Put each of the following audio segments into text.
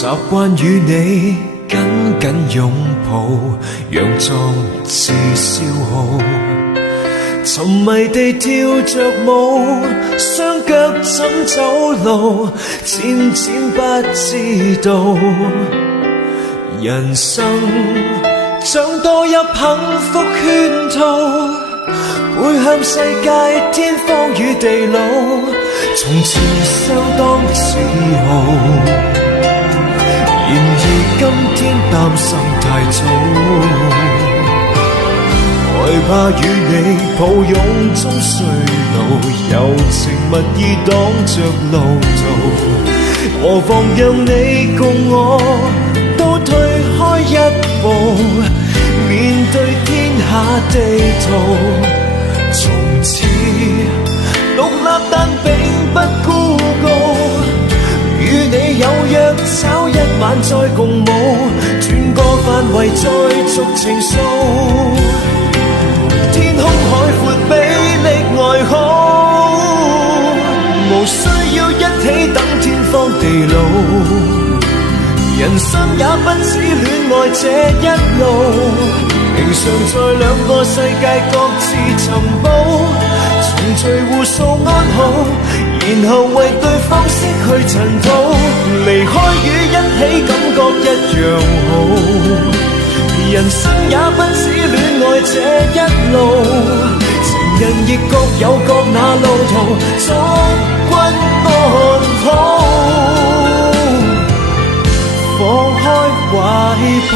習慣與你緊緊擁抱，佯裝自消耗，沉迷地跳着舞，雙腳怎走路，漸漸不知道，人生像墮入幸福圈套，背向世界天荒與地老，從前相當自豪，然而今天擔心太早，害怕與你抱擁中衰老，柔情蜜意擋着路途，何妨讓你共我都退開一步，面對天下地圖，從此獨立但並不孤高，與你有約找一晚再共舞，轉個範圍再續情愫，天空海闊比歷外好，無需要一起等天荒地老，人生也不止戀愛這一路，平常在兩個世界各自尋寶，重聚互訴安好，然後為對方失去塵土，離開與一起感覺一樣好，人生也不止戀愛這一路，情人亦各有各那路途，祝君安好，放開懷抱。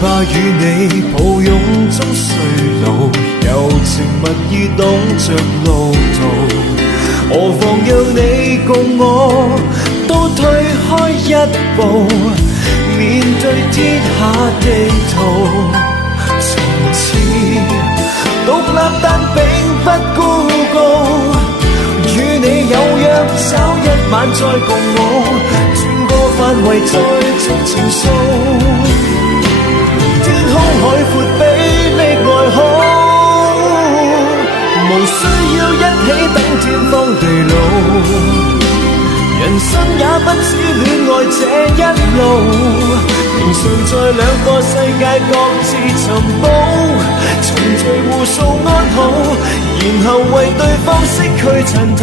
怕與你抱擁中衰老，柔情蜜意擋着路途，何妨讓你共我都退開一步，面對天下地圖，從此獨立但並不孤高，與你有約找一晚再共舞，轉個範圍再續情愫，天空海闊比歷外好，無需要一起等天荒地老，人生也不止戀愛這一路，平常在兩個世界各自尋寶，重聚互訴安好，然後為對方釋去塵土，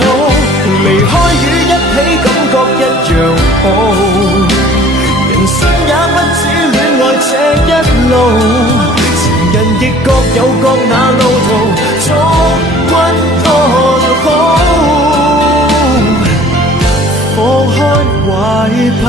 離開與一起感覺一樣好，人生也不止戀愛這一路，情人亦各有各那路途，祝君安好，放開懷抱。